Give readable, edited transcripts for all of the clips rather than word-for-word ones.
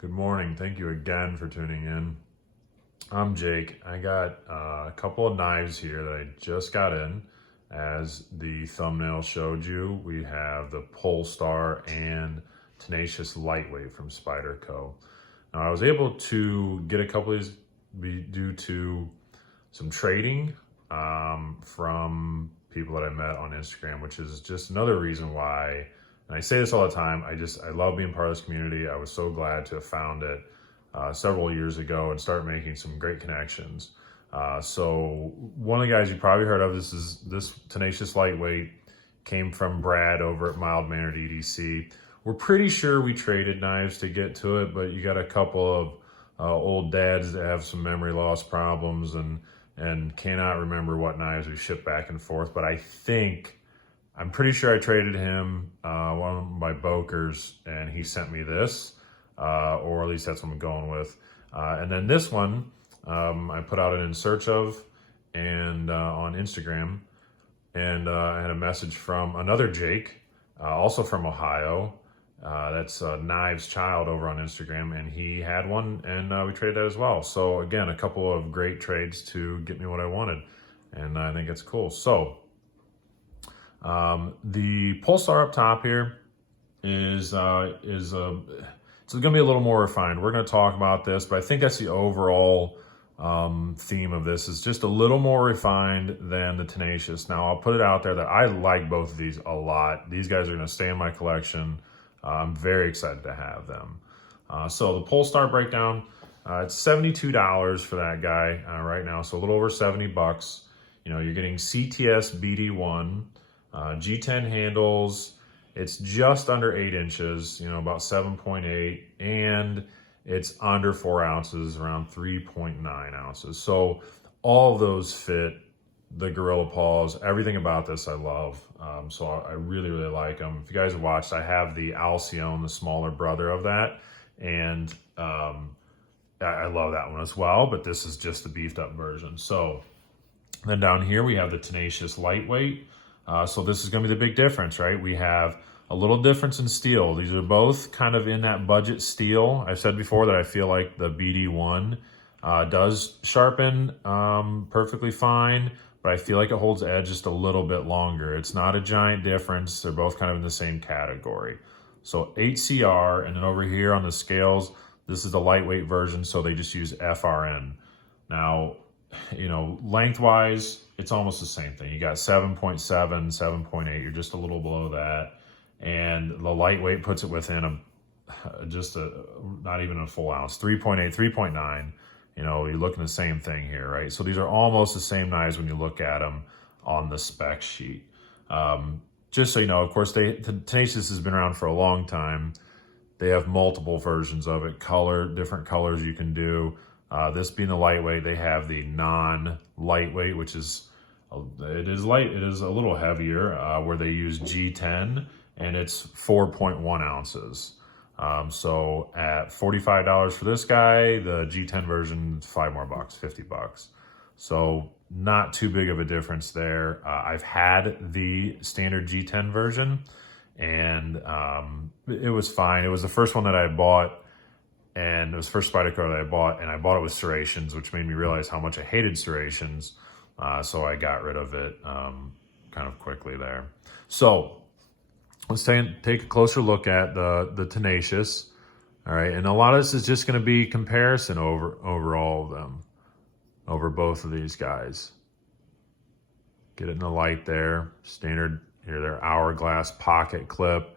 Good morning. Thank you again for tuning in. I'm Jake. I got a couple of knives here that I just got in. As the thumbnail showed you, we have the Polestar and Tenacious Lightweight from Spyderco. Now, I was able to get a couple of these due to some trading from people that I met on Instagram, which is just another reason why. And I say this all the time, I love being part of this community. I was so glad to have found it several years ago and start making some great connections. So one of the guys you probably heard of, this Tenacious Lightweight came from Brad over at Mild Mannered EDC. We're pretty sure we traded knives to get to it, but you got a couple of old dads that have some memory loss problems and cannot remember what knives we shipped back and forth. But I'm pretty sure I traded him one of my Bokers, and he sent me this, or at least that's what I'm going with. And then this one, I put out an in search of and on Instagram, and I had a message from another Jake, also from Ohio. That's Knives Child over on Instagram, and he had one, and we traded that as well. So again, a couple of great trades to get me what I wanted, and I think it's cool. So the Polestar up top here is it's going to be a little more refined. We're going to talk about this, but I think that's the overall theme of this is just a little more refined than the Tenacious. Now, I'll put it out there that I like both of these a lot. These guys are going to stay in my collection. I'm very excited to have them. So the Polestar breakdown, it's $72 for that guy right now, so a little over 70 bucks. You know, you're getting CTS BD1, G10 handles. It's just under 8 inches, you know, about 7.8, and it's under 4 ounces, around 3.9 ounces. So all of those fit the Gorilla Paws. Everything about this I love. So I really, really like them. If you guys have watched, I have the Alcyone, the smaller brother of that, and I love that one as well, but this is just the beefed up version. So then down here we have the Tenacious Lightweight. So this is going to be the big difference, right? We have a little difference in steel. These are both kind of in that budget steel. I said before that I feel like the BD1 does sharpen perfectly fine, but I feel like it holds edge just a little bit longer. It's not a giant difference. They're both kind of in the same category. So 8CR, and then over here on the scales, this is the lightweight version, so they just use FRN. Now, you know, lengthwise, it's almost the same thing. You got 7.7, 7.8, you're just a little below that. And the lightweight puts it within not even a full ounce, 3.8, 3.9. You know, you're looking the same thing here, right? So these are almost the same knives when you look at them on the spec sheet. Just so you know, of course, Tenacious has been around for a long time. They have multiple versions of it, different colors you can do. This being the lightweight, they have the non-lightweight, which is, it is a little heavier, where they use G10, and it's 4.1 ounces. So at $45 for this guy, the G10 version, $5 more bucks, 50 bucks. So not too big of a difference there. I've had the standard G10 version, and it was fine. It was the first one that I bought, and it was the first Spyderco that I bought, and I bought it with serrations, which made me realize how much I hated serrations. So I got rid of it kind of quickly there. So let's take a closer look at the Tenacious. All right, and a lot of this is just going to be comparison over all of them, over both of these guys. Get it in the light there. Standard here, their hourglass pocket clip,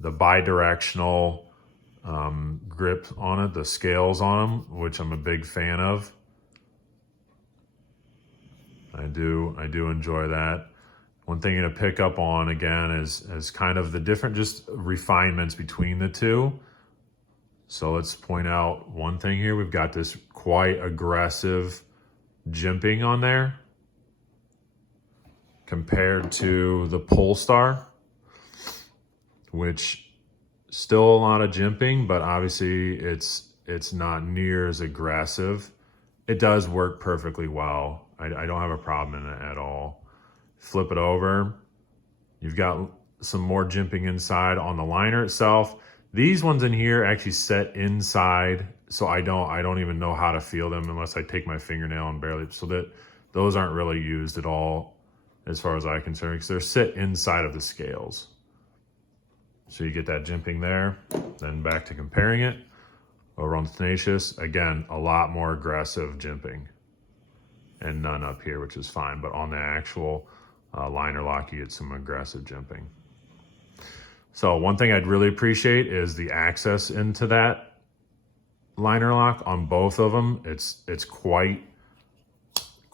the bi-directional grip on it, the scales on them, which I'm a big fan of. I do enjoy that. One thing to pick up on again is kind of the different just refinements between the two. So let's point out one thing here. We've got this quite aggressive jimping on there compared to the Polestar, which still a lot of jimping, but obviously it's not near as aggressive. It does work perfectly well. I don't have a problem in it at all. Flip it over. You've got some more jimping inside on the liner itself. These ones in here actually set inside, so I don't even know how to feel them unless I take my fingernail and barely, so that those aren't really used at all as far as I'm concerned, because they're set inside of the scales. So you get that jimping there. Then back to comparing it. Over on the Tenacious, again, a lot more aggressive jimping. And none up here, which is fine. But on the actual liner lock, you get some aggressive jimping. So one thing I'd really appreciate is the access into that liner lock on both of them. It's quite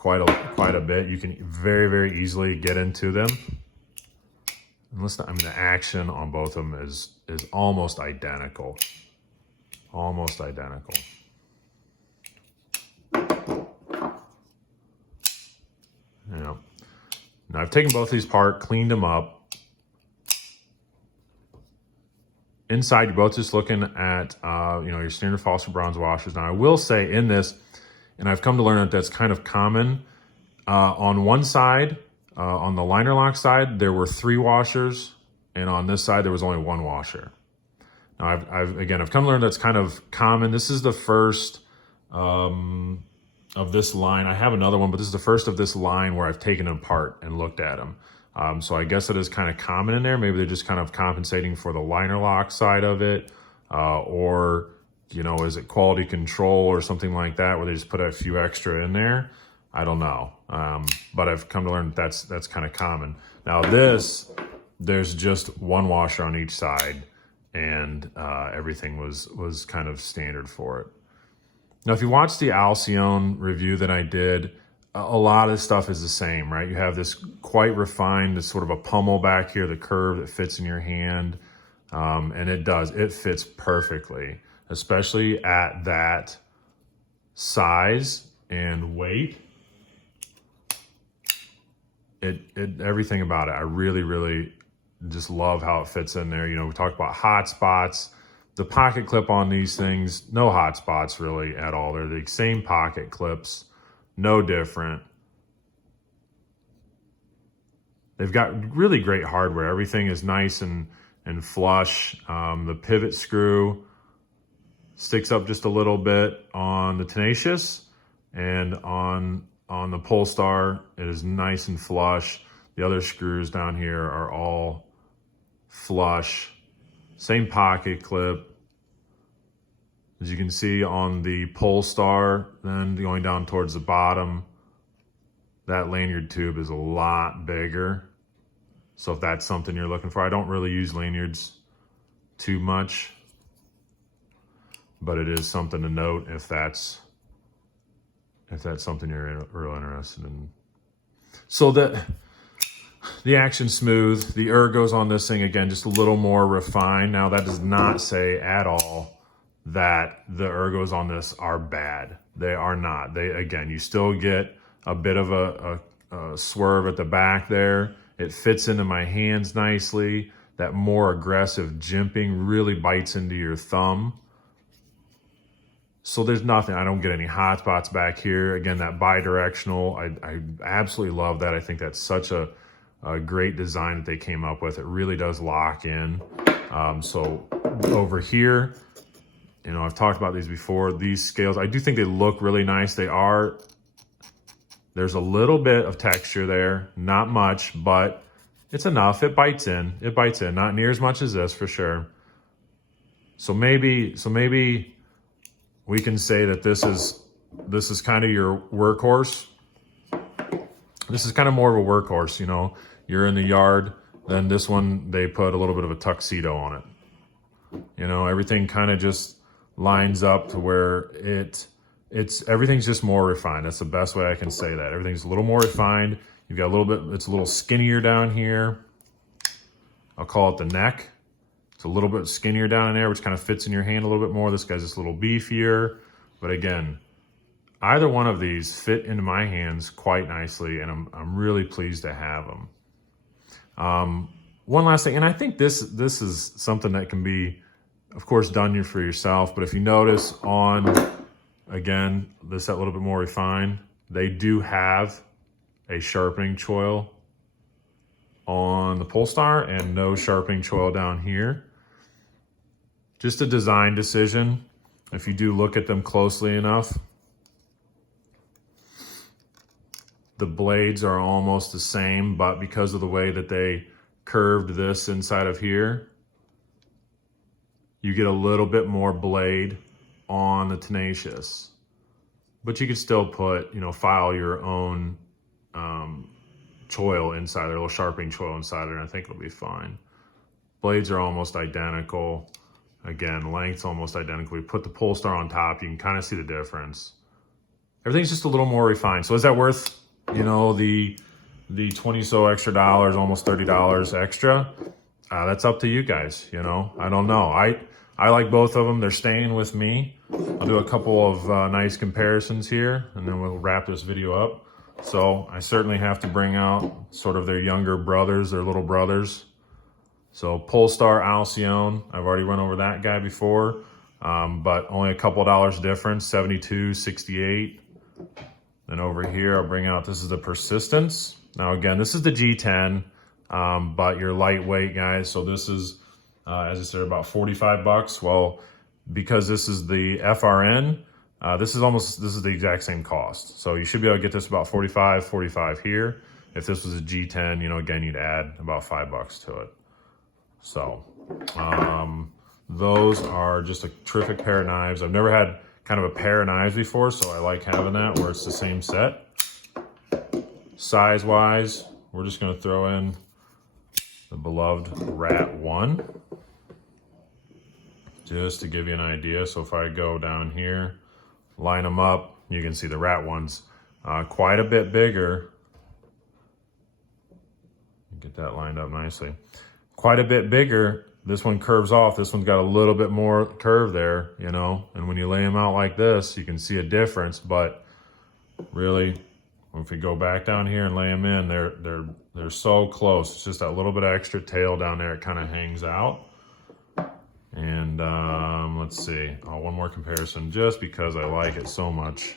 a bit. You can very, very easily get into them. And listen, I mean, the action on both of them is almost identical. Almost identical. Yeah. Now I've taken both of these apart, cleaned them up. Inside, you're both just looking at, your standard faucet bronze washers. Now, I will say in this, and I've come to learn that that's kind of common. On one side, on the liner lock side, there were 3 washers, and on this side, there was only 1 washer. Now, I've come to learn that's kind of common. This is the first of this line. I have another one, but this is the first of this line where I've taken them apart and looked at them. So I guess it is kind of common in there. Maybe they're just kind of compensating for the liner lock side of it, or, is it quality control or something like that, where they just put a few extra in there? I don't know. But I've come to learn that's kind of common. Now there's just 1 washer on each side, and everything was kind of standard for it. Now, if you watch the Alcyone review that I did, a lot of this stuff is the same, right? You have this quite refined, this sort of a pummel back here, the curve that fits in your hand. And it fits perfectly, especially at that size and weight. Everything about it, I really, really just love how it fits in there. We talked about hot spots. The pocket clip on these things, no hot spots really at all. They're the same pocket clips. No different. They've got really great hardware. Everything is nice and flush. The pivot screw sticks up just a little bit on the Tenacious, and on the Polestar, it is nice and flush. The other screws down here are all flush. Same pocket clip. As you can see on the Polestar, then going down towards the bottom, that lanyard tube is a lot bigger. So if that's something you're looking for, I don't really use lanyards too much, but it is something to note if that's something you're real interested in. So the action's smooth. The ergos on this thing, again, just a little more refined. Now, that does not say at all that the ergos on this are bad. They are not. Again, you still get a bit of a swerve at the back there. It fits into my hands nicely. That more aggressive jimping really bites into your thumb. So there's nothing, I don't get any hot spots back here. Again, that bi-directional, I absolutely love that. I think that's such a great design that they came up with. It really does lock in. So over here, I've talked about these before. These scales, I do think they look really nice. There's a little bit of texture there, not much, but it's enough. It bites in. Not near as much as this for sure. So maybe we can say that this is kind of your workhorse. This is kind of more of a workhorse, You're in the yard, then this one, they put a little bit of a tuxedo on it. Everything kind of just lines up to where everything's just more refined. That's the best way I can say that. Everything's a little more refined. You've got it's a little skinnier down here. I'll call it the neck. It's a little bit skinnier down in there, which kind of fits in your hand a little bit more. This guy's just a little beefier. But again, either one of these fit into my hands quite nicely, and I'm really pleased to have them. One last thing, and I think this is something that can be, of course, done for yourself, but if you notice again, this a little bit more refined, they do have a sharpening choil on the Polestar and no sharpening choil down here. just a design decision. If you do look at them closely enough, the blades are almost the same, but because of the way that they curved this inside of here, you get a little bit more blade on the Tenacious. But you could still put, you know, file your own choil inside there, a little sharpening choil inside there, and I think it'll be fine. Blades are almost identical. Again, length's almost identical. We put the Polestar on top, you can kind of see the difference. Everything's just a little more refined. So is that worth, you know, the 20 so extra dollars, almost $30 extra? That's up to you guys, you know. I don't know. I like both of them. They're staying with me. I'll do a couple of nice comparisons here, and then we'll wrap this video up. So I certainly have to bring out sort of their younger brothers, their little brothers. So Polestar Alcyon, I've already run over that guy before, but only a couple of dollars difference, 72, 68. Then over here, I'll bring out, this is the Persistence. Now again, this is the G10, but you're lightweight, guys. So this is, as I said, about 45 bucks. Well, because this is the FRN, this is the exact same cost. So you should be able to get this about 45 here. If this was a G10, you know, again, you'd add about $5 to it. So those are just a terrific pair of knives. I've never had kind of a pair of knives before, so I like having that where it's the same set. Size-wise, we're just gonna throw in the beloved Rat 1, just to give you an idea. So if I go down here, line them up, you can see the Rat 1's quite a bit bigger. Get that lined up nicely. Quite a bit bigger. This one curves off. This one's got a little bit more curve there, you know, and when you lay them out like this, you can see a difference. But really, if we go back down here and lay them in, they're so close. It's just that little bit of extra tail down there. It kind of hangs out. And let's see. Oh, one more comparison, just because I like it so much.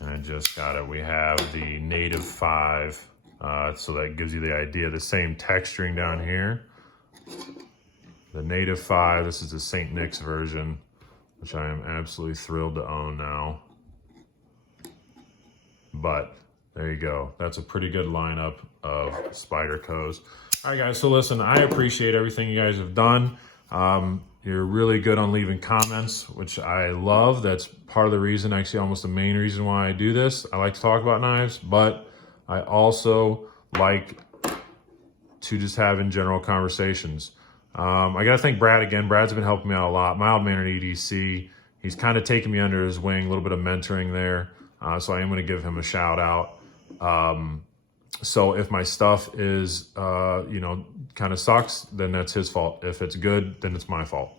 And I just got it. We have the Native 5. So that gives you the idea. The same texturing down here. The Native 5, this is the St. Nick's version, which I am absolutely thrilled to own now. But there you go. That's a pretty good lineup of Spydercos. All right, guys, so listen, I appreciate everything you guys have done. You're really good on leaving comments, which I love. That's part of the reason, actually almost the main reason why I do this. I like to talk about knives, but I also like to just have in general conversations. I gotta thank Brad again. Brad's been helping me out a lot. My old man at EDC, he's kind of taken me under his wing, a little bit of mentoring there. So I am gonna give him a shout out. So if my stuff is, you know, kind of sucks, then that's his fault. If it's good, then it's my fault.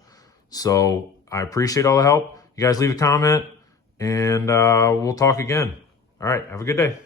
So I appreciate all the help. You guys leave a comment and we'll talk again. All right, have a good day.